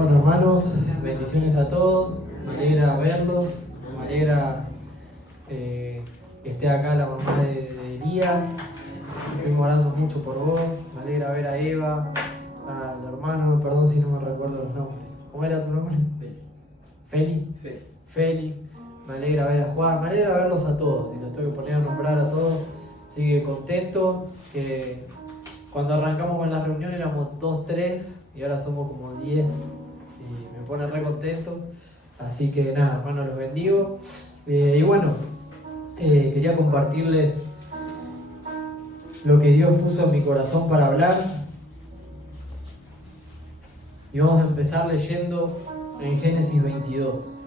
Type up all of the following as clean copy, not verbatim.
Bueno, hermanos, bendiciones a todos. Me alegra verlos. Me alegra que esté acá la mamá de Elías. Estuvimos orando mucho por vos. Me alegra ver a Eva, al hermano, perdón si no me recuerdo los nombres. ¿Cómo era tu nombre? Feli. Feli. Me alegra ver a Juan. Me alegra verlos a todos. Y los tengo que poner a nombrar a todos. Así que contento que cuando arrancamos con la reunión éramos 2, 3 y ahora somos como 10. Y me pone re contento. Así que nada, hermanos, los bendigo. Y bueno, quería compartirles lo que Dios puso en mi corazón para hablar. Y vamos a empezar leyendo en Génesis 22.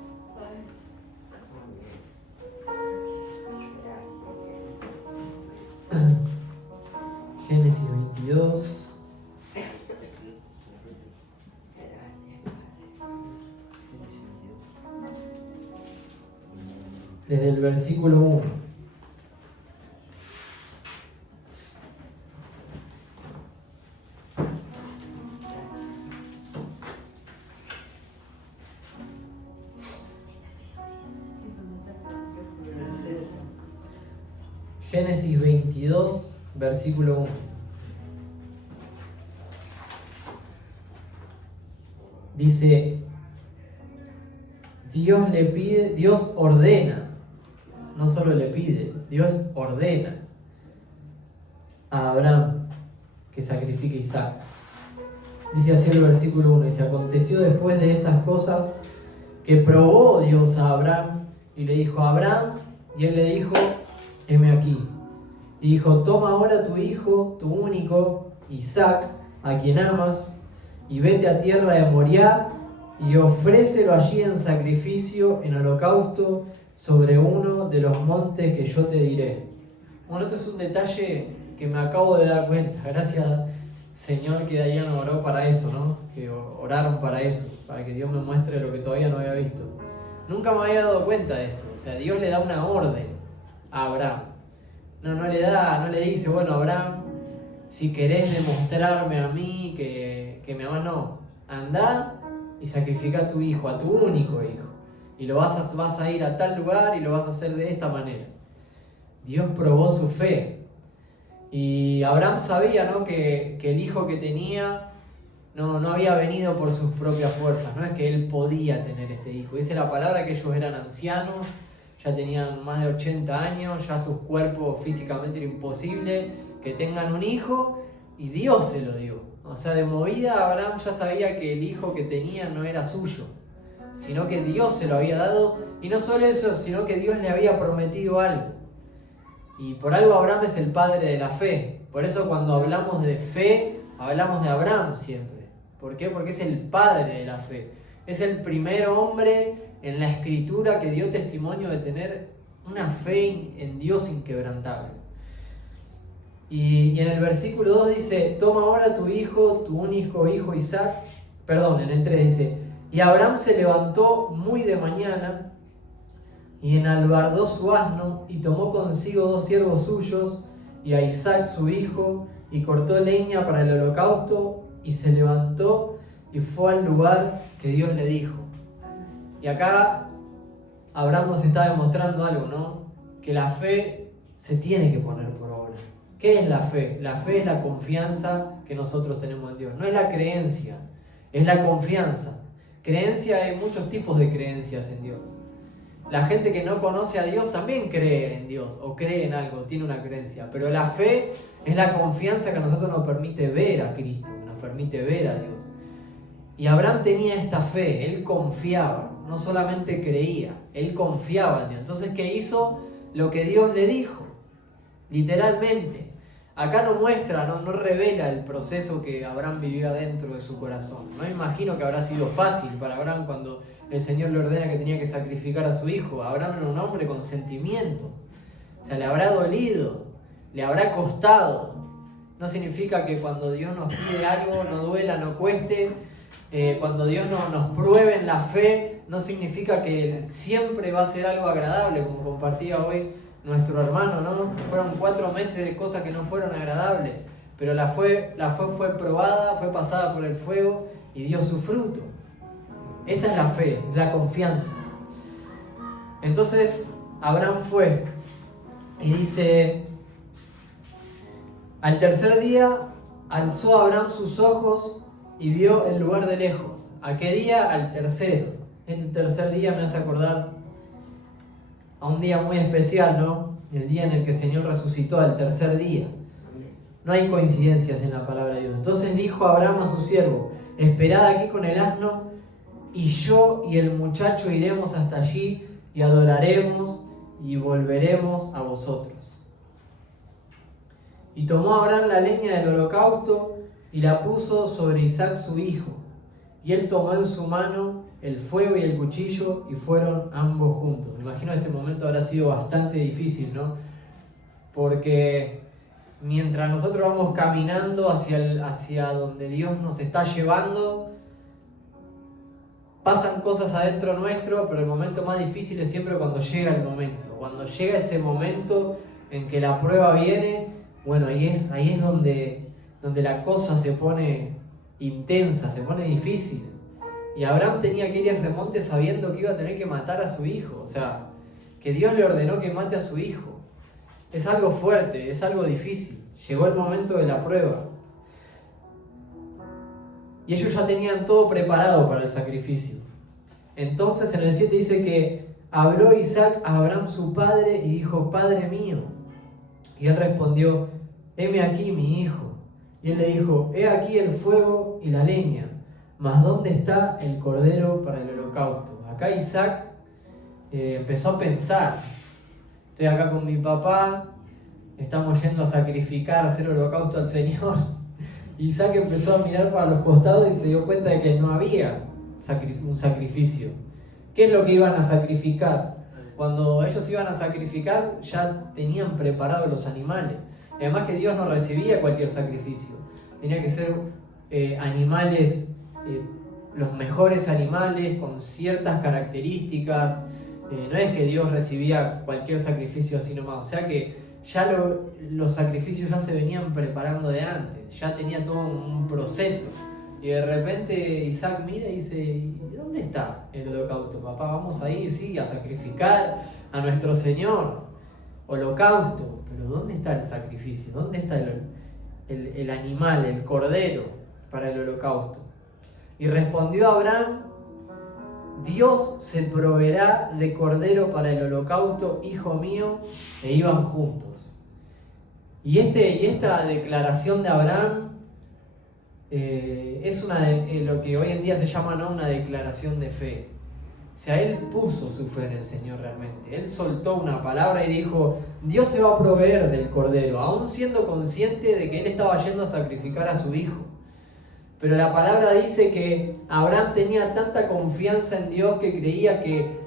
Génesis 22. Desde el versículo 1. Génesis 22, versículo 1. Dice, Dios ordena, no solo le pide, Dios ordena a Abraham que sacrifique a Isaac. Dice así el versículo 1, dice, aconteció después de estas cosas que probó Dios a Abraham y le dijo a Abraham, y él le dijo, heme aquí. Y dijo, toma ahora tu hijo, tu único, Isaac, a quien amas, y vete a tierra de Moriah, y ofrécelo allí en sacrificio, en holocausto, sobre uno de los montes que yo te diré. Bueno, esto es un detalle que me acabo de dar cuenta. Gracias, Señor, que Diana oró para eso, ¿no? Que oraron para eso, para que Dios me muestre lo que todavía no había visto. Nunca me había dado cuenta de esto. O sea, Dios le da una orden a Abraham. No le dice, bueno, Abraham, si querés demostrarme a mí que me amas, no. Andá y sacrifica a tu hijo, a tu único hijo. Y vas a ir a tal lugar y lo vas a hacer de esta manera. Dios probó su fe. Y Abraham sabía, ¿no?, que el hijo que tenía no había venido por sus propias fuerzas. No es que él podía tener este hijo. Dice la palabra que ellos eran ancianos, ya tenían más de 80 años, ya sus cuerpos físicamente era imposible que tengan un hijo, y Dios se lo dio. O sea, de movida Abraham ya sabía que el hijo que tenía no era suyo, sino que Dios se lo había dado, y no solo eso, sino que Dios le había prometido algo. Y por algo Abraham es el padre de la fe. Por eso cuando hablamos de fe, hablamos de Abraham siempre. ¿Por qué? Porque es el padre de la fe. Es el primer hombre en la escritura que dio testimonio de tener una fe en Dios inquebrantable. Y en el versículo 2 dice, toma ahora tu hijo, tu único hijo Isaac. Perdón, en el 3 dice, y Abraham se levantó muy de mañana y enalbardó su asno y tomó consigo 2 siervos suyos y a Isaac su hijo y cortó leña para el holocausto y se levantó y fue al lugar que Dios le dijo. Y acá Abraham nos está demostrando algo, ¿no? Que la fe se tiene que poner por obra. ¿Qué es la fe? La fe es la confianza que nosotros tenemos en Dios. No es la creencia, es la confianza. Creencia, hay muchos tipos de creencias en Dios. La gente que no conoce a Dios también cree en Dios o cree en algo, tiene una creencia. Pero la fe es la confianza que a nosotros nos permite ver a Cristo, que nos permite ver a Dios. Y Abraham tenía esta fe, él confiaba, no solamente creía, él confiaba en Dios. Entonces, ¿qué hizo? Lo que Dios le dijo, literalmente. Acá no muestra, no revela el proceso que Abraham vivió dentro de su corazón. No me imagino que habrá sido fácil para Abraham cuando el Señor le ordena que tenía que sacrificar a su hijo. Abraham era un hombre con sentimiento. O sea, le habrá dolido, le habrá costado. No significa que cuando Dios nos pide algo no duela, no cueste. Cuando Dios nos pruebe en la fe, no significa que siempre va a ser algo agradable, como compartía hoy nuestro hermano, ¿no? Fueron 4 meses de cosas que no fueron agradables, pero la fe fue probada, fue pasada por el fuego y dio su fruto. Esa es la fe, es la confianza. Entonces Abraham fue y dice, al tercer día alzó Abraham sus ojos y vio el lugar de lejos. ¿A qué día? Al tercero. Este tercer día me hace acordar a un día muy especial, ¿no? El día en el que el Señor resucitó, al tercer día. No hay coincidencias en la palabra de Dios. Entonces dijo Abraham a su siervo, esperad aquí con el asno, y yo y el muchacho iremos hasta allí y adoraremos y volveremos a vosotros. Y tomó Abraham la leña del holocausto y la puso sobre Isaac su hijo. Y él tomó en su mano el fuego y el cuchillo y fueron ambos juntos. Me imagino que este momento habrá sido bastante difícil, ¿no? Porque mientras nosotros vamos caminando hacia donde Dios nos está llevando, pasan cosas adentro nuestro, pero el momento más difícil es siempre cuando llega el momento. Cuando llega ese momento en que la prueba viene, bueno, ahí es donde la cosa se pone intensa, se pone difícil. Y Abraham tenía que ir a ese monte sabiendo que iba a tener que matar a su hijo. O sea, que Dios le ordenó que mate a su hijo. Es algo fuerte, es algo difícil. Llegó el momento de la prueba. Y ellos ya tenían todo preparado para el sacrificio. Entonces en el 7 dice que habló Isaac a Abraham su padre y dijo, Padre mío. Y él respondió, heme aquí mi hijo. Y él le dijo, he aquí el fuego y la leña, mas ¿dónde está el cordero para el holocausto? Acá Isaac empezó a pensar, estoy acá con mi papá, estamos yendo a sacrificar, a hacer holocausto al Señor. Isaac empezó a mirar para los costados y se dio cuenta de que no había un sacrificio. ¿Qué es lo que iban a sacrificar? Cuando ellos iban a sacrificar ya tenían preparados los animales. Además que Dios no recibía cualquier sacrificio. Tenía que ser animales, los mejores animales con ciertas características. No es que Dios recibía cualquier sacrificio así nomás. O sea que ya los sacrificios ya se venían preparando de antes. Ya tenía todo un proceso. Y de repente Isaac mira y dice, ¿y dónde está el holocausto, papá? Vamos a ir, sí, a sacrificar a nuestro Señor. Holocausto. Pero ¿dónde está el sacrificio? ¿Dónde está el animal, el cordero para el holocausto? Y respondió Abraham, Dios se proveerá de cordero para el holocausto, hijo mío, e iban juntos. Y esta declaración de Abraham es lo que hoy en día se llama, ¿no?, una declaración de fe. O sea, él puso su fe en el Señor realmente. Él soltó una palabra y dijo, Dios se va a proveer del cordero, aún siendo consciente de que él estaba yendo a sacrificar a su hijo. Pero la palabra dice que Abraham tenía tanta confianza en Dios que creía que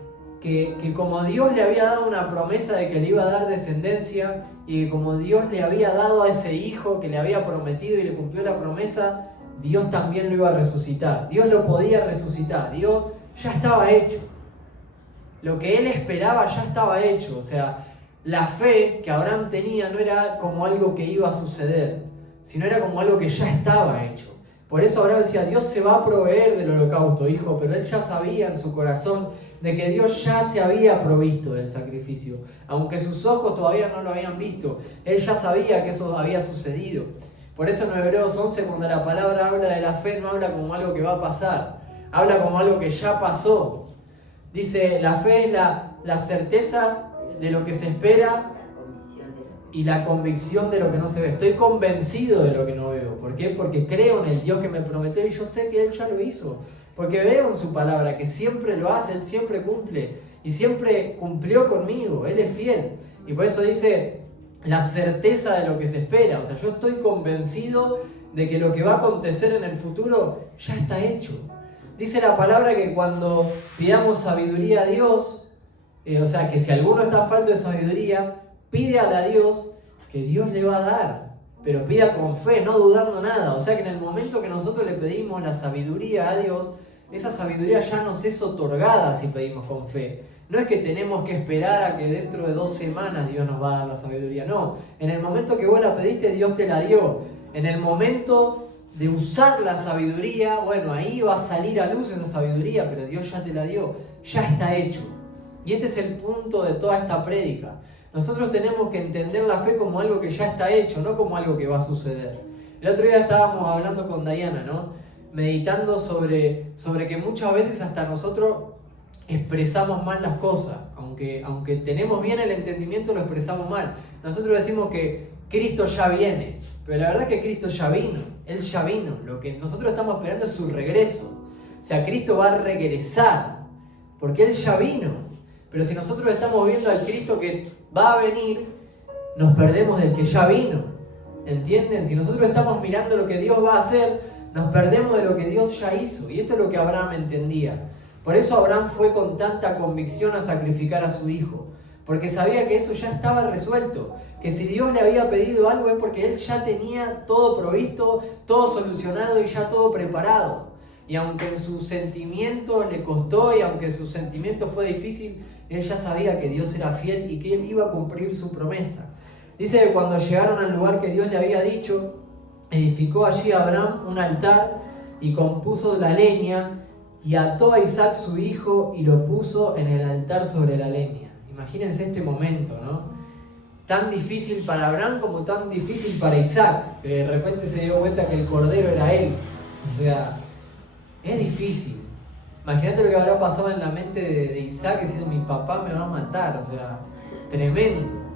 como Dios le había dado una promesa de que le iba a dar descendencia, y que como Dios le había dado a ese hijo que le había prometido y le cumplió la promesa, Dios también lo iba a resucitar. Dios lo podía resucitar. Dios ya estaba hecho. Lo que él esperaba ya estaba hecho. O sea, la fe que Abraham tenía no era como algo que iba a suceder, sino era como algo que ya estaba hecho. Por eso Abraham decía, Dios se va a proveer del holocausto, hijo, pero él ya sabía en su corazón de que Dios ya se había provisto del sacrificio. Aunque sus ojos todavía no lo habían visto, él ya sabía que eso había sucedido. Por eso en Hebreos 11, cuando la palabra habla de la fe, no habla como algo que va a pasar, habla como algo que ya pasó. Dice, la fe es la certeza de lo que se espera y la convicción de lo que no se ve. Estoy convencido de lo que no veo. ¿Por qué? Porque creo en el Dios que me prometió y yo sé que Él ya lo hizo. Porque veo en su palabra que siempre lo hace, Él siempre cumple. Y siempre cumplió conmigo, Él es fiel. Y por eso dice la certeza de lo que se espera. O sea, yo estoy convencido de que lo que va a acontecer en el futuro ya está hecho. Dice la palabra que cuando pidamos sabiduría a Dios, o sea, que si alguno está falto de sabiduría, pídale a Dios, que Dios le va a dar, pero pida con fe, no dudando nada. O sea que en el momento que nosotros le pedimos la sabiduría a Dios, esa sabiduría ya nos es otorgada si pedimos con fe. No es que tenemos que esperar a que dentro de 2 semanas Dios nos va a dar la sabiduría, no. En el momento que vos la pediste, Dios te la dio. En el momento de usar la sabiduría, bueno, ahí va a salir a luz esa sabiduría, pero Dios ya te la dio, ya está hecho. Y este es el punto de toda esta prédica. Nosotros tenemos que entender la fe como algo que ya está hecho, no como algo que va a suceder. El otro día estábamos hablando con Diana, ¿no? Meditando sobre que muchas veces hasta nosotros expresamos mal las cosas. Aunque tenemos bien el entendimiento, lo expresamos mal. Nosotros decimos que Cristo ya viene, pero la verdad es que Cristo ya vino. Él ya vino. Lo que nosotros estamos esperando es su regreso. O sea, Cristo va a regresar, porque Él ya vino. Pero si nosotros estamos viendo al Cristo que va a venir, nos perdemos del que ya vino. ¿Entienden? Si nosotros estamos mirando lo que Dios va a hacer, nos perdemos de lo que Dios ya hizo. Y esto es lo que Abraham entendía. Por eso Abraham fue con tanta convicción a sacrificar a su hijo. Porque sabía que eso ya estaba resuelto. Que si Dios le había pedido algo es porque Él ya tenía todo provisto, todo solucionado y ya todo preparado. Y aunque en su sentimiento le costó y aunque su sentimiento fue difícil, Él ya sabía que Dios era fiel y que Él iba a cumplir su promesa. Dice que cuando llegaron al lugar que Dios le había dicho, edificó allí Abraham un altar y compuso la leña y ató a Isaac su hijo y lo puso en el altar sobre la leña. Imagínense este momento, ¿no? Tan difícil para Abraham como tan difícil para Isaac, que de repente se dio cuenta que el cordero era él. O sea, es difícil. Imagínate lo que habrá pasado en la mente de Isaac diciendo, mi papá me va a matar. O sea, tremendo.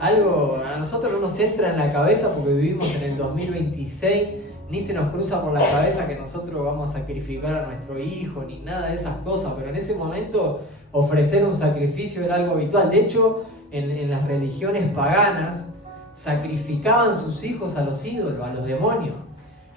Algo a nosotros no nos entra en la cabeza porque vivimos en el 2026, ni se nos cruza por la cabeza que nosotros vamos a sacrificar a nuestro hijo, ni nada de esas cosas, pero en ese momento ofrecer un sacrificio era algo habitual. De hecho, en las religiones paganas sacrificaban sus hijos a los ídolos, a los demonios.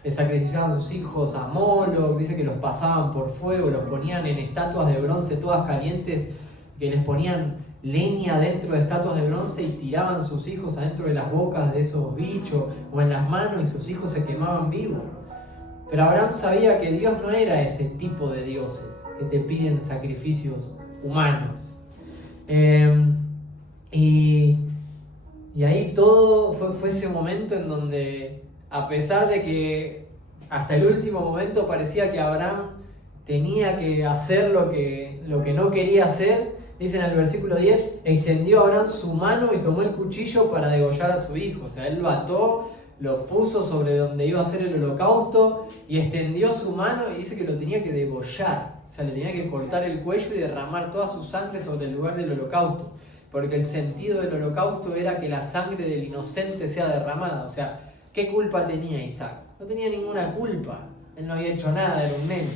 Le sacrificaban sus hijos a Moloch, dice que los pasaban por fuego, los ponían en estatuas de bronce todas calientes, que les ponían leña dentro de estatuas de bronce y tiraban sus hijos adentro de las bocas de esos bichos o en las manos y sus hijos se quemaban vivos. Pero Abraham sabía que Dios no era ese tipo de dioses que te piden sacrificios humanos. Y ahí todo fue ese momento en donde, a pesar de que hasta el último momento parecía que Abraham tenía que hacer lo que no quería hacer, dice en el versículo 10, extendió Abraham su mano y tomó el cuchillo para degollar a su hijo. O sea, él lo ató, lo puso sobre donde iba a hacer el holocausto y extendió su mano y dice que lo tenía que degollar. O sea, le tenía que cortar el cuello y derramar toda su sangre sobre el lugar del holocausto. Porque el sentido del holocausto era que la sangre del inocente sea derramada. O sea, ¿qué culpa tenía Isaac? No tenía ninguna culpa. Él no había hecho nada, era un nene.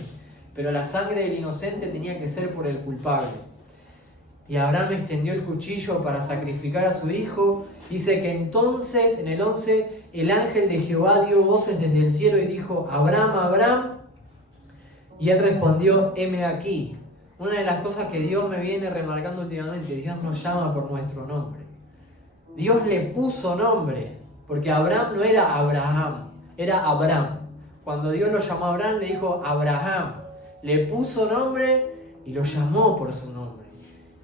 Pero la sangre del inocente tenía que ser por el culpable. Y Abraham extendió el cuchillo para sacrificar a su hijo. Dice que entonces, en el 11, el ángel de Jehová dio voces desde el cielo y dijo, Abraham, Abraham. Y él respondió, heme aquí. Una de las cosas que Dios me viene remarcando últimamente, Dios nos llama por nuestro nombre. Dios le puso nombre, porque Abraham no era Abraham, era Abraham. Cuando Dios lo llamó a Abraham, le dijo Abraham. Le puso nombre y lo llamó por su nombre.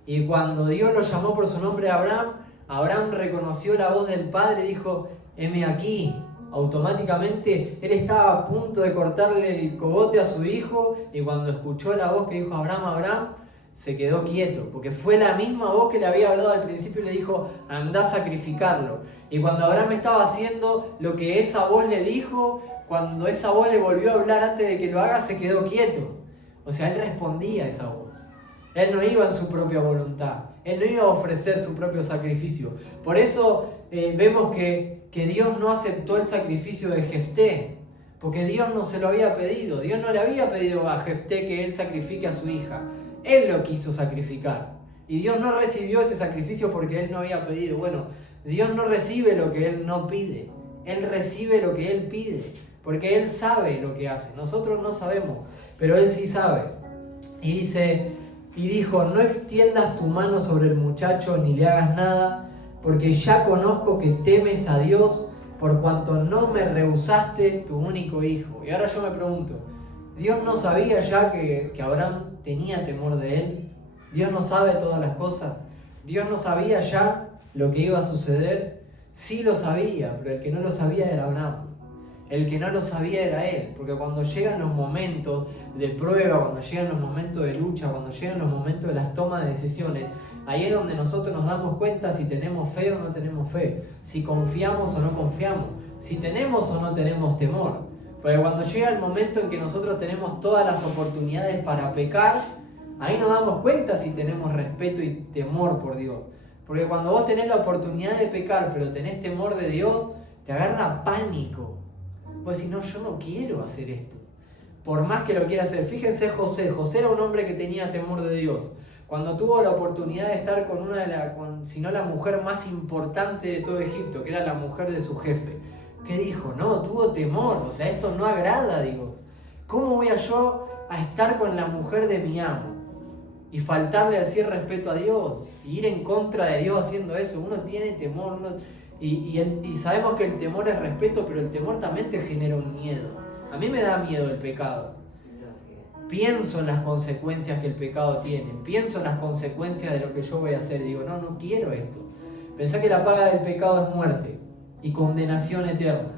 Y cuando Dios lo llamó por su nombre a Abraham, Abraham reconoció la voz del Padre y dijo, heme aquí. Automáticamente él estaba a punto de cortarle el cogote a su hijo y cuando escuchó la voz que dijo Abraham, Abraham, se quedó quieto, porque fue la misma voz que le había hablado al principio y le dijo, anda a sacrificarlo. Y cuando Abraham estaba haciendo lo que esa voz le dijo, cuando esa voz le volvió a hablar antes de que lo haga, se quedó quieto. O sea, él respondía a esa voz. Él no iba en su propia voluntad. Él no iba a ofrecer su propio sacrificio. Por eso vemos que Dios no aceptó el sacrificio de Jefté. Porque Dios no se lo había pedido. Dios no le había pedido a Jefté que él sacrifique a su hija. Él lo quiso sacrificar. Y Dios no recibió ese sacrificio porque él no había pedido. Bueno, Dios no recibe lo que él no pide. Él recibe lo que él pide. Porque él sabe lo que hace. Nosotros no sabemos, pero él sí sabe. Y dice... Y dijo, no extiendas tu mano sobre el muchacho ni le hagas nada, porque ya conozco que temes a Dios, por cuanto no me rehusaste tu único hijo. Y ahora yo me pregunto, ¿Dios no sabía ya que Abraham tenía temor de él? ¿Dios no sabe todas las cosas? ¿Dios no sabía ya lo que iba a suceder? Sí lo sabía, pero el que no lo sabía era Abraham. El que no lo sabía era él, porque cuando llegan los momentos de prueba, cuando llegan los momentos de lucha, cuando llegan los momentos de las tomas de decisiones, ahí es donde nosotros nos damos cuenta si tenemos fe o no tenemos fe, si confiamos o no confiamos, si tenemos o no tenemos temor. Porque cuando llega el momento en que nosotros tenemos todas las oportunidades para pecar, ahí nos damos cuenta si tenemos respeto y temor por Dios. Porque cuando vos tenés la oportunidad de pecar, pero tenés temor de Dios, te agarra pánico. Vos decís, no, yo no quiero hacer esto. Por más que lo quiera hacer. Fíjense José. José era un hombre que tenía temor de Dios. Cuando tuvo la oportunidad de estar con si no la mujer más importante de todo Egipto, que era la mujer de su jefe, ¿qué dijo? No, tuvo temor. O sea, esto no agrada a Dios. ¿Cómo voy yo a estar con la mujer de mi amo y faltarle así el respeto a Dios? Y ir en contra de Dios haciendo eso. Uno tiene temor, y sabemos que el temor es respeto, pero el temor también te genera un miedo. A mí me da miedo el pecado. Pienso en las consecuencias que el pecado tiene. Pienso en las consecuencias de lo que yo voy a hacer. Y digo, no quiero esto. Pensá que la paga del pecado es muerte y condenación eterna.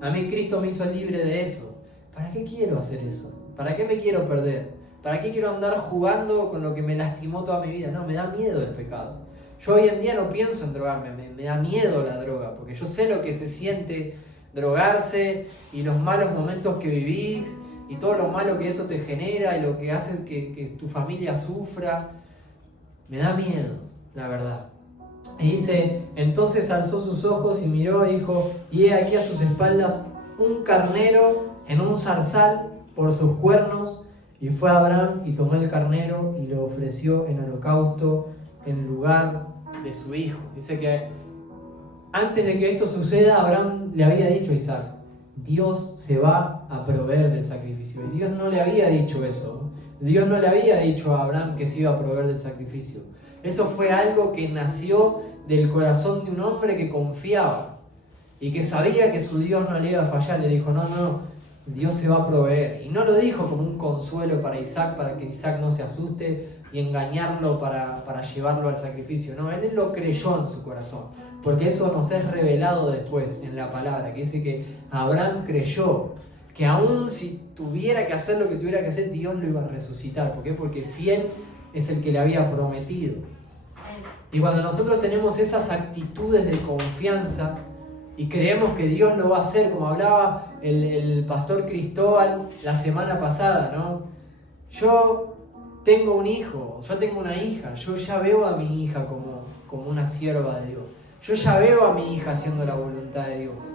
A mí Cristo me hizo libre de eso. ¿Para qué quiero hacer eso? ¿Para qué me quiero perder? ¿Para qué quiero andar jugando con lo que me lastimó toda mi vida? No, me da miedo el pecado. Yo hoy en día no pienso en drogarme, me da miedo la droga, porque yo sé lo que se siente drogarse y los malos momentos que vivís y todo lo malo que eso te genera y lo que hace que tu familia sufra. Me da miedo, la verdad. Y dice, entonces alzó sus ojos y miró y dijo, y he aquí a sus espaldas un carnero en un zarzal por sus cuernos, y fue a Abraham y tomó el carnero y lo ofreció en holocausto en lugar de su hijo. Dice que antes de que esto suceda, Abraham le había dicho a Isaac, Dios se va a proveer del sacrificio. Y Dios no le había dicho eso. Dios no le había dicho a Abraham que se iba a proveer del sacrificio. Eso fue algo que nació del corazón de un hombre que confiaba y que sabía que su Dios no le iba a fallar. Le dijo, no, Dios se va a proveer. Y no lo dijo como un consuelo para Isaac, para que Isaac no se asuste y engañarlo para llevarlo al sacrificio. No, él lo creyó en su corazón, porque eso nos es revelado después en la palabra, que dice que Abraham creyó que aún si tuviera que hacer lo que tuviera que hacer, Dios lo iba a resucitar. ¿Por qué? Porque fiel es el que le había prometido. Y cuando nosotros tenemos esas actitudes de confianza y creemos que Dios lo va a hacer, como hablaba el pastor Cristóbal la semana pasada, ¿no? Yo tengo un hijo, yo tengo una hija, yo ya veo a mi hija como una sierva de Dios. Yo ya veo a mi hija haciendo la voluntad de Dios.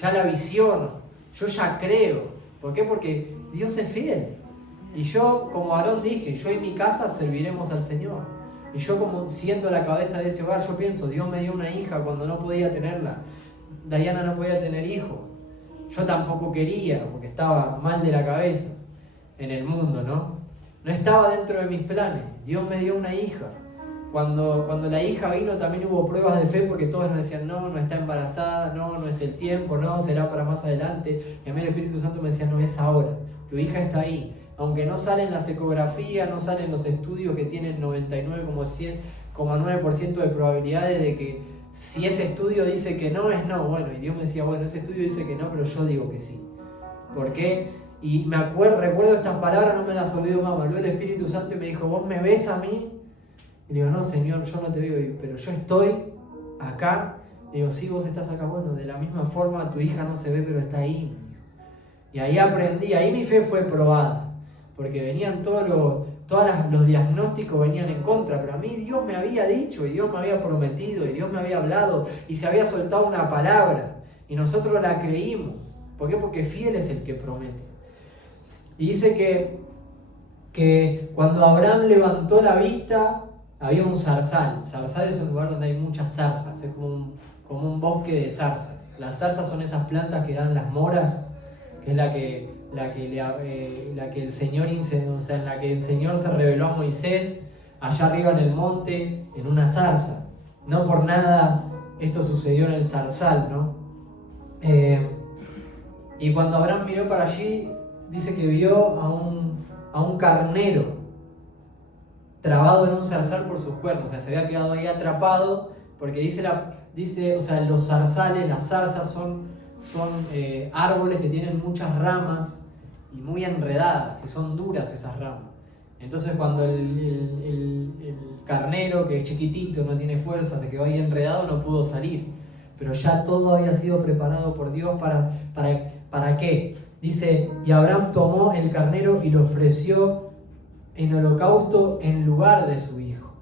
Ya la visiono, yo ya creo. ¿Por qué? Porque Dios es fiel. Y yo, como Aarón dije, yo en mi casa serviremos al Señor. Y yo, como siendo la cabeza de ese hogar, yo pienso, Dios me dio una hija cuando no podía tenerla. Diana no podía tener hijo. Yo tampoco quería, porque estaba mal de la cabeza en el mundo, ¿no? No estaba dentro de mis planes. Dios me dio una hija. Cuando la hija vino también hubo pruebas de fe, porque todos nos decían, no está embarazada, no es el tiempo, no, será para más adelante. Y a mí el Espíritu Santo me decía, no es ahora, tu hija está ahí. Aunque no salen las ecografías, no salen los estudios que tienen 99,9% de probabilidades de que si ese estudio dice que no, es no. Bueno, y Dios me decía, bueno, ese estudio dice que no, pero yo digo que sí. ¿Por qué? Y recuerdo estas palabras, no me las olvido más. Me habló el Espíritu Santo y me dijo, ¿vos me ves a mí? Y digo, no, Señor, yo no te veo, pero yo estoy acá. Y digo, sí, vos estás acá. Bueno, de la misma forma tu hija no se ve, pero está ahí. Y ahí aprendí, ahí mi fe fue probada. Porque venían todos los diagnósticos venían en contra, pero a mí Dios me había dicho, y Dios me había prometido, y Dios me había hablado, y se había soltado una palabra, y nosotros la creímos. ¿Por qué? Porque fiel es el que promete. Y dice que cuando Abraham levantó la vista, había un zarzal. Zarzal es un lugar donde hay muchas zarzas, es como un bosque de zarzas. Las zarzas son esas plantas que dan las moras, que es la que el Señor, o sea, en la que el Señor se reveló a Moisés allá arriba en el monte, en una zarza. No por nada esto sucedió en el zarzal, ¿no? Y cuando Abraham miró para allí, dice que vio a un carnero trabado en un zarzal por sus cuernos. O sea, se había quedado ahí atrapado, porque dice, o sea, los zarzales, las zarzas son son árboles que tienen muchas ramas y muy enredadas, y son duras esas ramas. Entonces cuando el carnero, que es chiquitito, no tiene fuerza, se quedó ahí enredado, no pudo salir. Pero ya todo había sido preparado por Dios ¿para qué? Dice, y Abraham tomó el carnero y lo ofreció en holocausto en lugar de su hijo.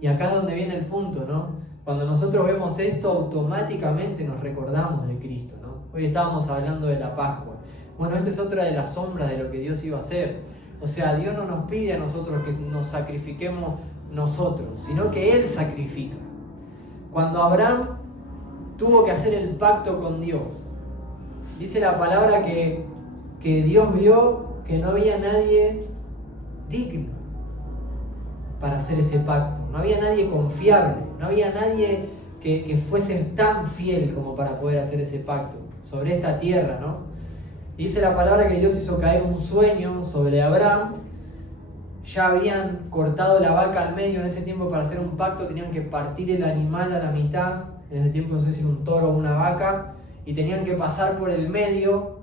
Y acá es donde viene el punto, ¿no? Cuando nosotros vemos esto, automáticamente nos recordamos de Cristo, ¿no? Hoy estábamos hablando de la Pascua. Bueno, esta es otra de las sombras de lo que Dios iba a hacer. O sea, Dios no nos pide a nosotros que nos sacrifiquemos nosotros, sino que Él sacrifica. Cuando Abraham tuvo que hacer el pacto con Dios, dice la palabra que Dios vio que no había nadie digno para hacer ese pacto. No había nadie confiable, no había nadie que fuese tan fiel como para poder hacer ese pacto sobre esta tierra, ¿no? Dice la palabra que Dios hizo caer un sueño sobre Abraham. Ya habían cortado la vaca al medio en ese tiempo para hacer un pacto, tenían que partir el animal a la mitad. En ese tiempo no sé si era un toro o una vaca, y tenían que pasar por el medio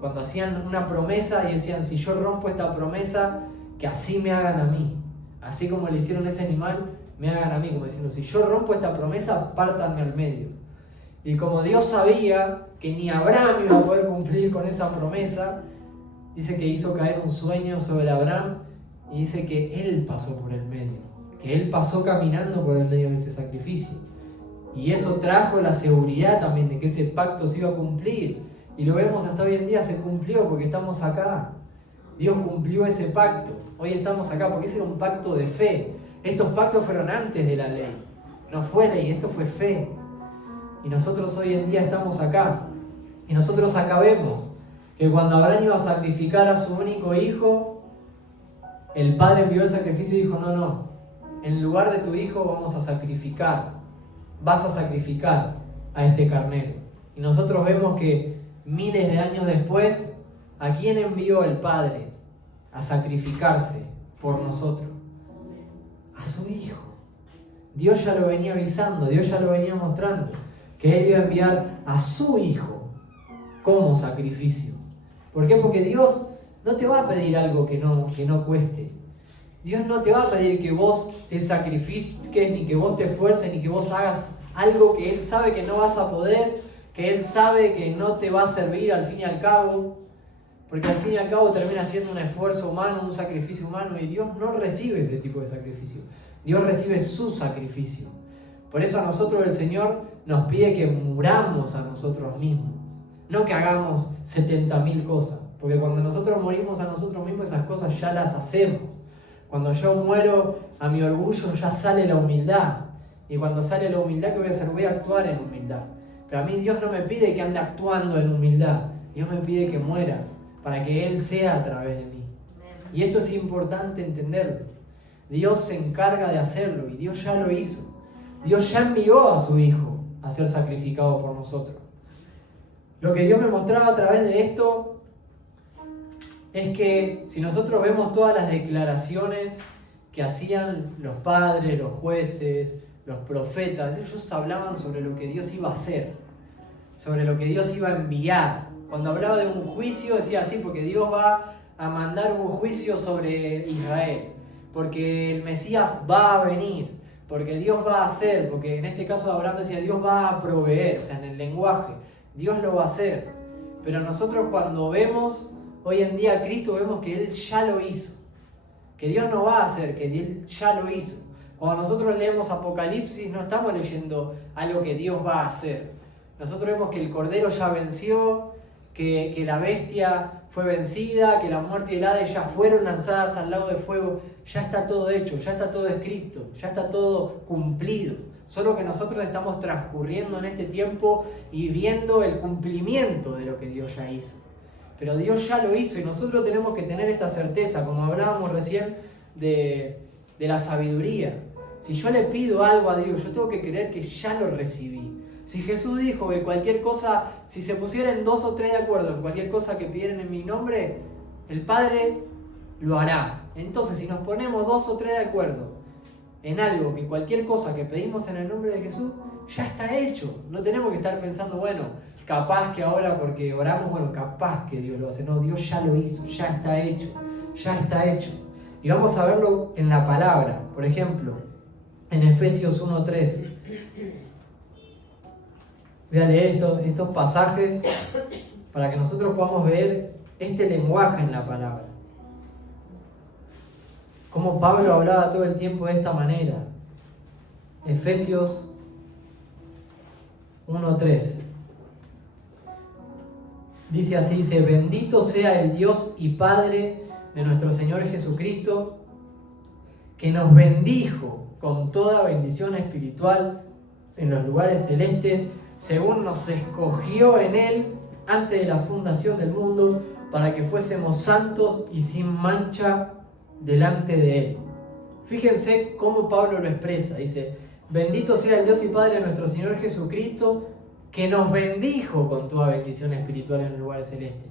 cuando hacían una promesa y decían, si yo rompo esta promesa, que así me hagan a mí. Así como le hicieron a ese animal, me hagan a mí, como diciendo, si yo rompo esta promesa, pártanme al medio. Y como Dios sabía que ni Abraham iba a poder cumplir con esa promesa, dice que hizo caer un sueño sobre Abraham y dice que él pasó por el medio, que él pasó caminando por el medio de ese sacrificio. Y eso trajo la seguridad también de que ese pacto se iba a cumplir. Y lo vemos hasta hoy en día, se cumplió porque estamos acá. Dios cumplió ese pacto. Hoy estamos acá porque ese era un pacto de fe. Estos pactos fueron antes de la ley. No fue ley, esto fue fe. Y nosotros hoy en día estamos acá. Y nosotros acá vemos que cuando Abraham iba a sacrificar a su único hijo, el padre envió el sacrificio y dijo, no, en lugar de tu hijo vamos a sacrificar. Vas a sacrificar a este carnero. Y nosotros vemos que miles de años después, ¿a quién envió el Padre a sacrificarse por nosotros? A su Hijo. Dios ya lo venía avisando, Dios ya lo venía mostrando, que Él iba a enviar a su Hijo como sacrificio. ¿Por qué? Porque Dios no te va a pedir algo que no cueste. Dios no te va a pedir que vos te sacrifiques, ni que vos te esfuerces, ni que vos hagas algo que Él sabe que no vas a poder, que Él sabe que no te va a servir al fin y al cabo, porque al fin y al cabo termina siendo un esfuerzo humano, un sacrificio humano, y Dios no recibe ese tipo de sacrificio. Dios recibe su sacrificio. Por eso a nosotros el Señor nos pide que muramos a nosotros mismos, no que hagamos 70.000 cosas, porque cuando nosotros morimos a nosotros mismos esas cosas ya las hacemos. Cuando yo muero a mi orgullo ya sale la humildad. Y cuando sale la humildad, ¿qué voy a hacer? Voy a actuar en humildad. Pero a mí Dios no me pide que ande actuando en humildad. Dios me pide que muera para que Él sea a través de mí. Y esto es importante entenderlo. Dios se encarga de hacerlo y Dios ya lo hizo. Dios ya envió a su Hijo a ser sacrificado por nosotros. Lo que Dios me mostraba a través de esto es que si nosotros vemos todas las declaraciones que hacían los padres, los jueces, los profetas, ellos hablaban sobre lo que Dios iba a hacer, sobre lo que Dios iba a enviar. Cuando hablaba de un juicio decía así, porque Dios va a mandar un juicio sobre Israel, porque el Mesías va a venir, porque Dios va a hacer, porque en este caso Abraham decía Dios va a proveer, o sea, en el lenguaje, Dios lo va a hacer. Pero nosotros cuando vemos hoy en día a Cristo, vemos que Él ya lo hizo, que Dios no va a hacer, que Él ya lo hizo. Cuando nosotros leemos Apocalipsis no estamos leyendo algo que Dios va a hacer. Nosotros vemos que el Cordero ya venció, que la bestia fue vencida, que la muerte y el Hades ya fueron lanzadas al lago de fuego. Ya está todo hecho, ya está todo escrito, ya está todo cumplido. Solo que nosotros estamos transcurriendo en este tiempo y viendo el cumplimiento de lo que Dios ya hizo. Pero Dios ya lo hizo y nosotros tenemos que tener esta certeza, como hablábamos recién de la sabiduría. Si yo le pido algo a Dios, yo tengo que creer que ya lo recibí. Si Jesús dijo que cualquier cosa, si se pusieran 2 o 3 de acuerdo en cualquier cosa que pidieran en mi nombre, el Padre lo hará. Entonces, si nos ponemos 2 o 3 de acuerdo en algo, que cualquier cosa que pedimos en el nombre de Jesús, ya está hecho. No tenemos que estar pensando, bueno, capaz que ahora porque oramos, bueno, capaz que Dios lo hace. No, Dios ya lo hizo, ya está hecho, ya está hecho. Y vamos a verlo en la palabra. Por ejemplo, en Efesios 1:3. Voy a leer estos pasajes para que nosotros podamos ver este lenguaje en la palabra. Cómo Pablo hablaba todo el tiempo de esta manera. Efesios 1:3. Dice así, dice, bendito sea el Dios y Padre de nuestro Señor Jesucristo, que nos bendijo con toda bendición espiritual en los lugares celestes, según nos escogió en Él antes de la fundación del mundo, para que fuésemos santos y sin mancha delante de Él. Fíjense cómo Pablo lo expresa. Dice, bendito sea el Dios y Padre de nuestro Señor Jesucristo, que nos bendijo con toda bendición espiritual en los lugares celestes.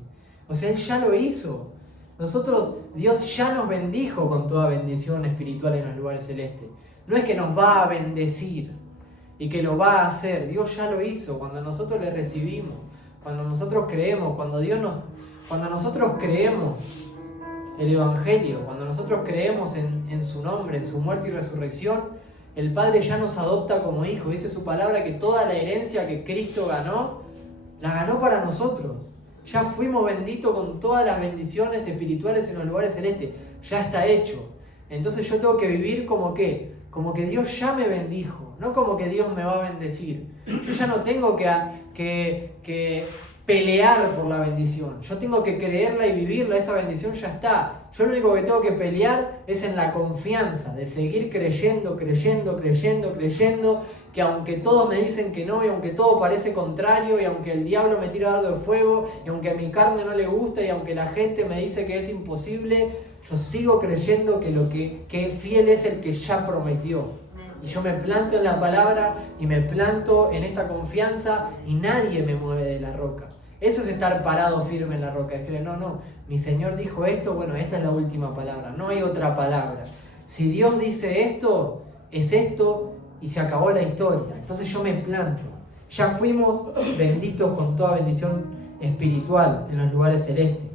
O sea, Él ya lo hizo. Nosotros, Dios ya nos bendijo con toda bendición espiritual en los lugares celestes. No es que nos va a bendecir y que lo va a hacer. Dios ya lo hizo cuando nosotros le recibimos, cuando nosotros creemos, cuando nosotros creemos el Evangelio, cuando nosotros creemos en su nombre, en su muerte y resurrección, el Padre ya nos adopta como hijos. Dice su palabra que toda la herencia que Cristo ganó, la ganó para nosotros. Ya fuimos benditos con todas las bendiciones espirituales en los lugares celestes. Ya está hecho. Entonces yo tengo que vivir como que Dios ya me bendijo, no como que Dios me va a bendecir. Yo ya no tengo que pelear por la bendición. Yo tengo que creerla y vivirla, esa bendición ya está. Yo lo único que tengo que pelear es en la confianza, de seguir creyendo, que aunque todos me dicen que no, y aunque todo parece contrario, y aunque el diablo me tira dardo de fuego, y aunque a mi carne no le gusta, y aunque la gente me dice que es imposible, yo sigo creyendo que fiel es el que ya prometió. Y yo me planto en la palabra, y me planto en esta confianza, y nadie me mueve de la roca. Eso es estar parado firme en la roca. Es creer, no, mi Señor dijo esto, bueno, esta es la última palabra, no hay otra palabra. Si Dios dice esto, es esto, y se acabó la historia. Entonces yo me planto. Ya fuimos benditos con toda bendición espiritual en los lugares celestes.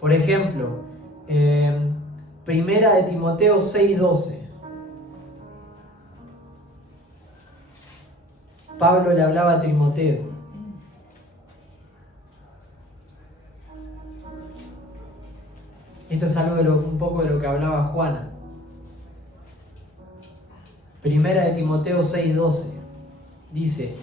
Por ejemplo, Primera de Timoteo 6:12. Pablo le hablaba a Timoteo. Esto es algo un poco de lo que hablaba Juana. Primera de Timoteo 6:12. Dice,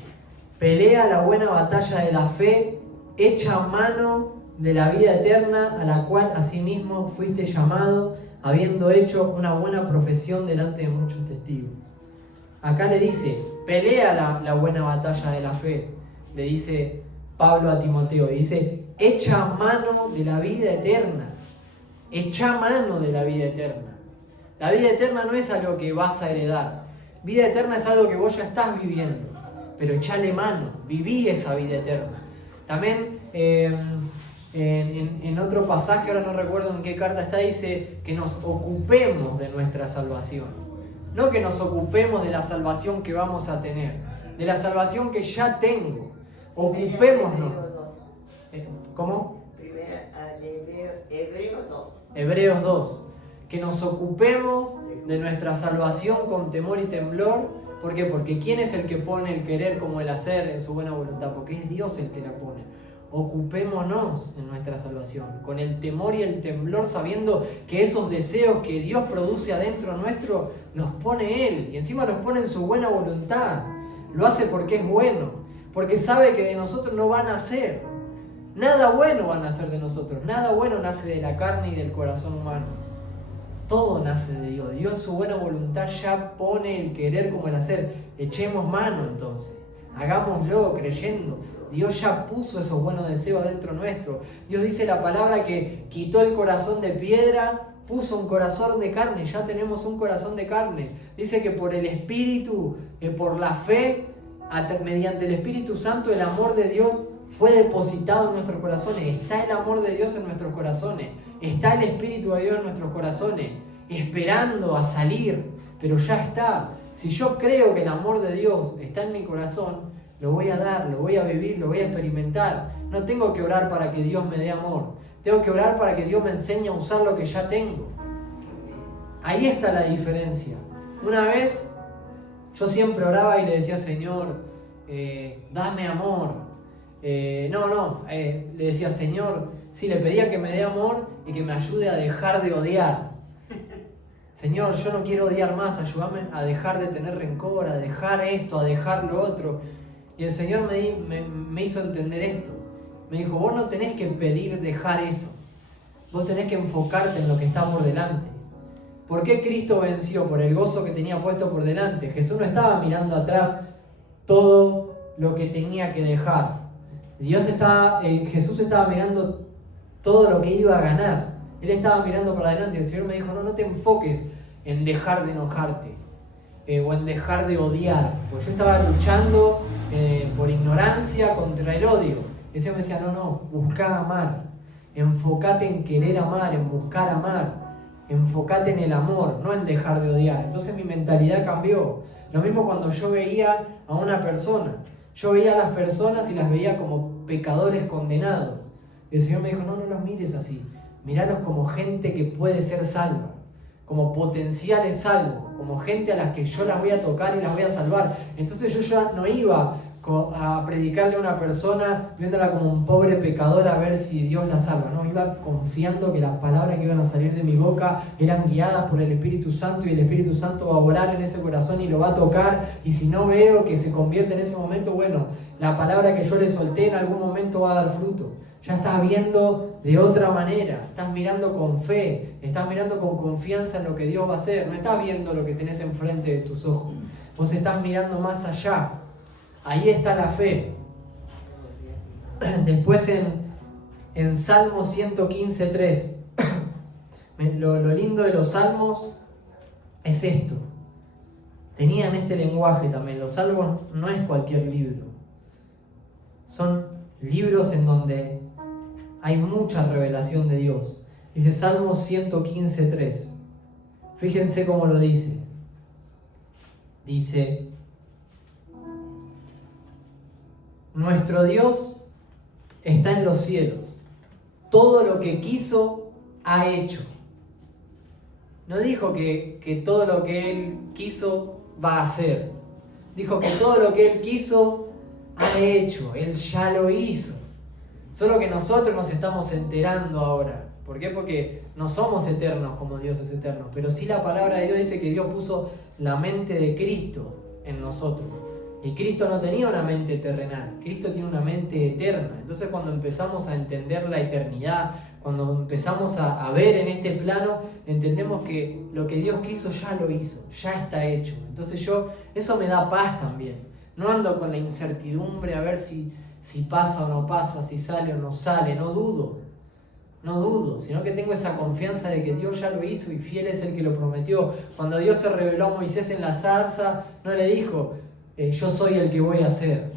pelea la buena batalla de la fe, echa mano de la vida eterna, a la cual asimismo fuiste llamado, habiendo hecho una buena profesión delante de muchos testigos. Acá le dice, pelea la buena batalla de la fe, le dice Pablo a Timoteo, y dice, echa mano de la vida eterna. Echa mano de la vida eterna. La vida eterna no es algo que vas a heredar. Vida eterna es algo que vos ya estás viviendo. Pero echale mano, viví esa vida eterna. También en otro pasaje, ahora no recuerdo en qué carta está, dice que nos ocupemos de nuestra salvación. No que nos ocupemos de la salvación que vamos a tener, de la salvación que ya tengo. Ocupémonos. ¿Cómo? Hebreos 2. Que nos ocupemos de nuestra salvación con temor y temblor. ¿Por qué? Porque ¿quién es el que pone el querer como el hacer en su buena voluntad? Porque es Dios el que la pone. Ocupémonos en nuestra salvación, con el temor y el temblor, sabiendo que esos deseos que Dios produce adentro nuestro, los pone Él. Y encima los pone en su buena voluntad. Lo hace porque es bueno. Porque sabe que de nosotros no van a nacer. Nada bueno van a nacer de nosotros. Nada bueno nace de la carne y del corazón humano. Todo nace de Dios. Dios en su buena voluntad ya pone el querer como el hacer. Echemos mano entonces. Hagámoslo creyendo. Dios ya puso esos buenos deseos dentro nuestro. Dios dice la palabra que quitó el corazón de piedra, puso un corazón de carne. Ya tenemos un corazón de carne. Dice que por el Espíritu, por la fe, mediante el Espíritu Santo, el amor de Dios fue depositado en nuestros corazones. Está el amor de Dios en nuestros corazones. Está el Espíritu de Dios en nuestros corazones, esperando a salir. Pero ya está. Si yo creo que el amor de Dios está en mi corazón, lo voy a dar, lo voy a vivir, lo voy a experimentar. No tengo que orar para que Dios me dé amor. Tengo que orar para que Dios me enseñe a usar lo que ya tengo. Ahí está la diferencia. Una vez yo siempre oraba y le decía, Señor, dame amor. Le decía, Señor, sí, le pedía que me dé amor y que me ayude a dejar de odiar. Señor, yo no quiero odiar más, ayúdame a dejar de tener rencor, a dejar esto, a dejar lo otro. Y el Señor me hizo entender esto. Me dijo, vos no tenés que pedir dejar eso. Vos tenés que enfocarte en lo que está por delante. ¿Por qué Cristo venció? Por el gozo que tenía puesto por delante. Jesús no estaba mirando atrás todo lo que tenía que dejar. Jesús estaba mirando todo lo que iba a ganar. Él estaba mirando para adelante y el Señor me dijo, no te enfoques en dejar de enojarte o en dejar de odiar. Porque yo estaba luchando por ignorancia contra el odio. Y el Señor me decía, no, buscá amar. Enfócate en querer amar, en buscar amar. Enfócate en el amor, no en dejar de odiar. Entonces mi mentalidad cambió. Lo mismo cuando yo veía a una persona. Yo veía a las personas y las veía como pecadores condenados. Y el Señor me dijo, no los mires así. Míralos como gente que puede ser salva. Como potenciales salvos. Como gente a las que yo las voy a tocar y las voy a salvar. Entonces yo ya no iba a predicarle a una persona viéndola como un pobre pecador a ver si Dios la salva. No, iba confiando que las palabras que iban a salir de mi boca eran guiadas por el Espíritu Santo y el Espíritu Santo va a orar en ese corazón y lo va a tocar. Y si no veo que se convierte en ese momento, bueno, la palabra que yo le solté en algún momento va a dar fruto. Ya estás viendo de otra manera, estás mirando con fe, estás mirando con confianza en lo que Dios va a hacer. No estás viendo lo que tenés enfrente de tus ojos, vos estás mirando más allá. Ahí está la fe. Después en Salmo 115:3, lo lindo de los salmos es esto. Tenían este lenguaje también. Los salmos no es cualquier libro. Son libros en donde hay mucha revelación de Dios. Dice Salmo 115:3. Fíjense cómo lo dice. Dice: nuestro Dios está en los cielos. Todo lo que quiso, ha hecho. No dijo que todo lo que Él quiso va a hacer. Dijo que todo lo que Él quiso, ha hecho. Él ya lo hizo. Solo que nosotros nos estamos enterando ahora. ¿Por qué? Porque no somos eternos como Dios es eterno. Pero sí la palabra de Dios dice que Dios puso la mente de Cristo en nosotros. Y Cristo no tenía una mente terrenal, Cristo tiene una mente eterna. Entonces cuando empezamos a entender la eternidad, cuando empezamos a ver en este plano, entendemos que lo que Dios quiso ya lo hizo, ya está hecho. Entonces eso me da paz también. No ando con la incertidumbre a ver si pasa o no pasa, si sale o no sale, no dudo, sino que tengo esa confianza de que Dios ya lo hizo y fiel es el que lo prometió. Cuando Dios se reveló a Moisés en la zarza, no le dijo: yo soy el que voy a ser,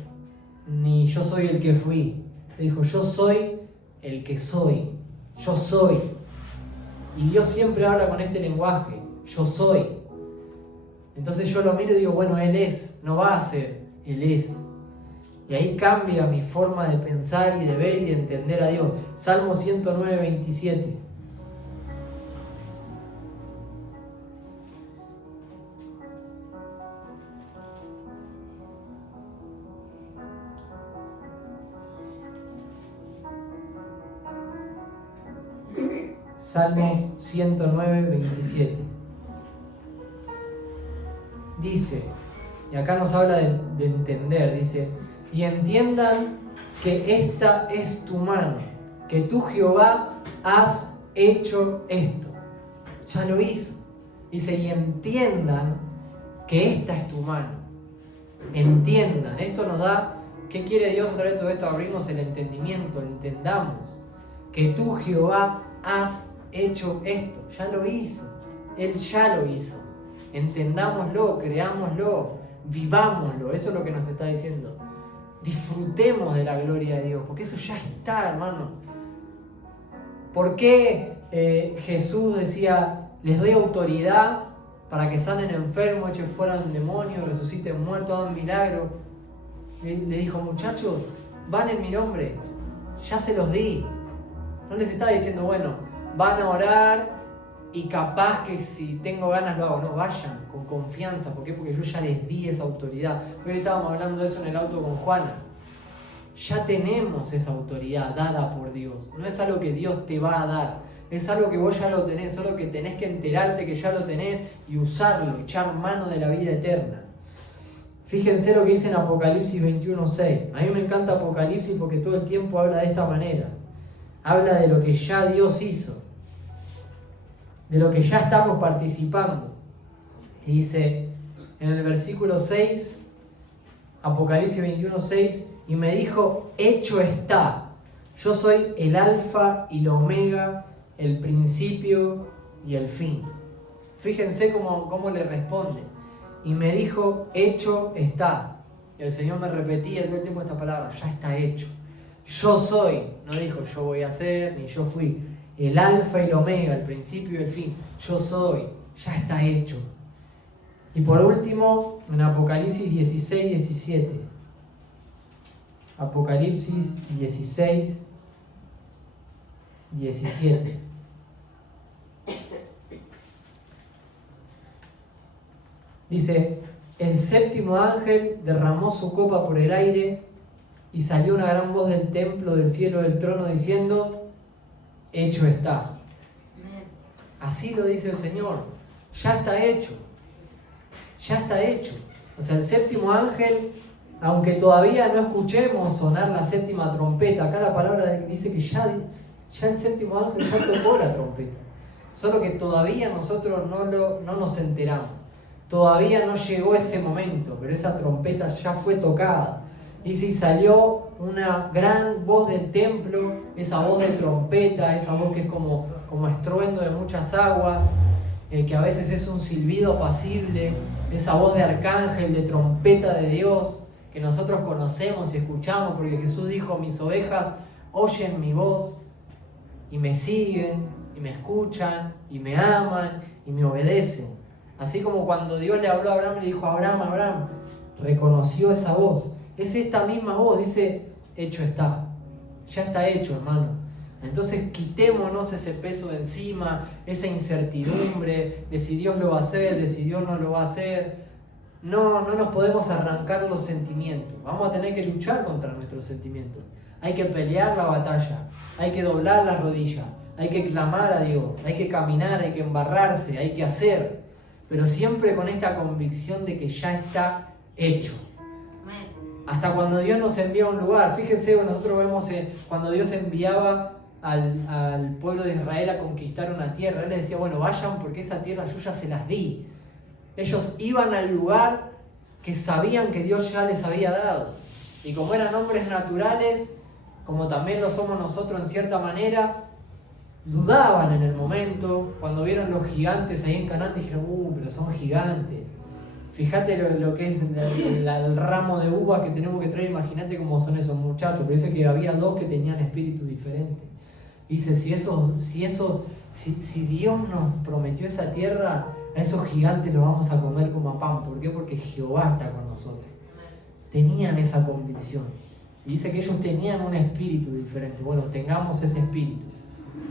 ni yo soy el que fui. Le dijo: yo soy el que soy, yo soy. Y Dios siempre habla con este lenguaje: yo soy. Entonces yo lo miro y digo: bueno, Él es, no va a ser, Él es. Y ahí cambia mi forma de pensar y de ver y de entender a Dios. Salmo 109:27. Salmos 109:27. Dice, y acá nos habla de entender, dice: y entiendan que esta es tu mano, que tú, Jehová, has hecho esto. Ya lo hizo. Dice: y entiendan que esta es tu mano. Entiendan. Esto nos da, ¿qué quiere Dios a través de todo esto? Abrirnos el entendimiento, entendamos que tú, Jehová, has hecho esto. Ya lo hizo. Él ya lo hizo. Entendámoslo, creámoslo, vivámoslo. Eso es lo que nos está diciendo. Disfrutemos de la gloria de Dios, porque eso ya está, hermano. ¿Por qué Jesús decía: les doy autoridad para que sanen enfermos, echen fuera demonios, resuciten muertos, hagan milagros? le dijo, muchachos, van en mi nombre, ya se los di. No les estaba diciendo, bueno, van a orar y capaz que si tengo ganas lo hago. No, vayan con confianza. ¿Por qué? Porque yo ya les di esa autoridad. Hoy estábamos hablando de eso en el auto con Juana. Ya tenemos esa autoridad dada por Dios. No es algo que Dios te va a dar. Es algo que vos ya lo tenés. Solo que tenés que enterarte que ya lo tenés y usarlo, echar mano de la vida eterna. Fíjense lo que dice en Apocalipsis 21:6. A mí me encanta Apocalipsis porque todo el tiempo habla de esta manera. Habla de lo que ya Dios hizo, de lo que ya estamos participando. Y dice en el versículo 6, Apocalipsis 21:6, y me dijo, hecho está, yo soy el alfa y la omega, el principio y el fin. Fíjense cómo le responde. Y me dijo, hecho está. Y el Señor me repetía todo el tiempo esta palabra, ya está hecho. Yo soy, no dijo yo voy a ser, ni yo fui. El alfa y el omega, el principio y el fin. Yo soy, ya está hecho. Y por último, en Apocalipsis 16:17. Apocalipsis 16:17. Dice, el séptimo ángel derramó su copa por el aire y salió una gran voz del templo, del cielo, del trono, diciendo, hecho está. Así lo dice el Señor, ya está hecho, ya está hecho. O sea, el séptimo ángel, aunque todavía no escuchemos sonar la séptima trompeta, acá la palabra dice que ya el séptimo ángel ya tocó la trompeta, solo que todavía nosotros no nos enteramos. Todavía no llegó ese momento, pero esa trompeta ya fue tocada. Y si salió una gran voz del templo, esa voz de trompeta, esa voz que es como estruendo de muchas aguas, que a veces es un silbido apacible, esa voz de arcángel, de trompeta de Dios, que nosotros conocemos y escuchamos, porque Jesús dijo, mis ovejas oyen mi voz y me siguen, y me escuchan, y me aman, y me obedecen. Así como cuando Dios le habló a Abraham, le dijo, Abraham, reconoció esa voz. Es esta misma voz, dice, hecho está. Ya está hecho, hermano. Entonces quitémonos ese peso de encima, esa incertidumbre de si Dios lo va a hacer, de si Dios no lo va a hacer. No nos podemos arrancar los sentimientos. Vamos a tener que luchar contra nuestros sentimientos. Hay que pelear la batalla, hay que doblar las rodillas, hay que clamar a Dios, hay que caminar, hay que embarrarse, hay que hacer. Pero siempre con esta convicción de que ya está hecho. Hasta cuando Dios nos envía a un lugar, fíjense, nosotros vemos cuando Dios enviaba al pueblo de Israel a conquistar una tierra, Él les decía, bueno, vayan porque esa tierra yo ya se las di. Ellos iban al lugar que sabían que Dios ya les había dado. Y como eran hombres naturales, como también lo somos nosotros en cierta manera, dudaban en el momento. Cuando vieron los gigantes ahí en Canaán dijeron, pero son gigantes. Fíjate lo que es el ramo de uva que tenemos que traer, imagínate cómo son esos muchachos. Pero dice que había dos que tenían espíritu diferente. Dice, si Dios nos prometió esa tierra, a esos gigantes los vamos a comer como a pan. ¿Por qué? Porque Jehová está con nosotros. Tenían esa convicción. Y dice que ellos tenían un espíritu diferente. Bueno, tengamos ese espíritu,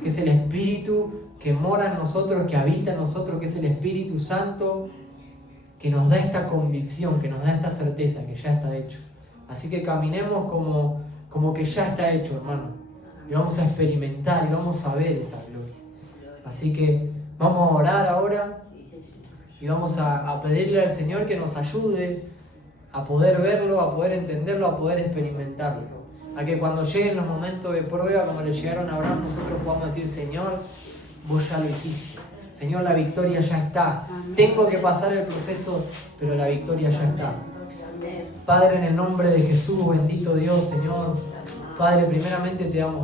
que es el espíritu que mora en nosotros, que habita en nosotros, que es el Espíritu Santo, que nos da esta convicción, que nos da esta certeza, que ya está hecho. Así que caminemos como que ya está hecho, hermano. Y vamos a experimentar y vamos a ver esa gloria. Así que vamos a orar ahora y vamos a pedirle al Señor que nos ayude a poder verlo, a poder entenderlo, a poder experimentarlo. A que cuando lleguen los momentos de prueba, como le llegaron a Abraham, nosotros podamos decir, Señor, vos ya lo hiciste. Señor, la victoria ya está. Tengo que pasar el proceso, pero la victoria ya está. Padre, en el nombre de Jesús, bendito Dios, Señor. Padre, primeramente te damos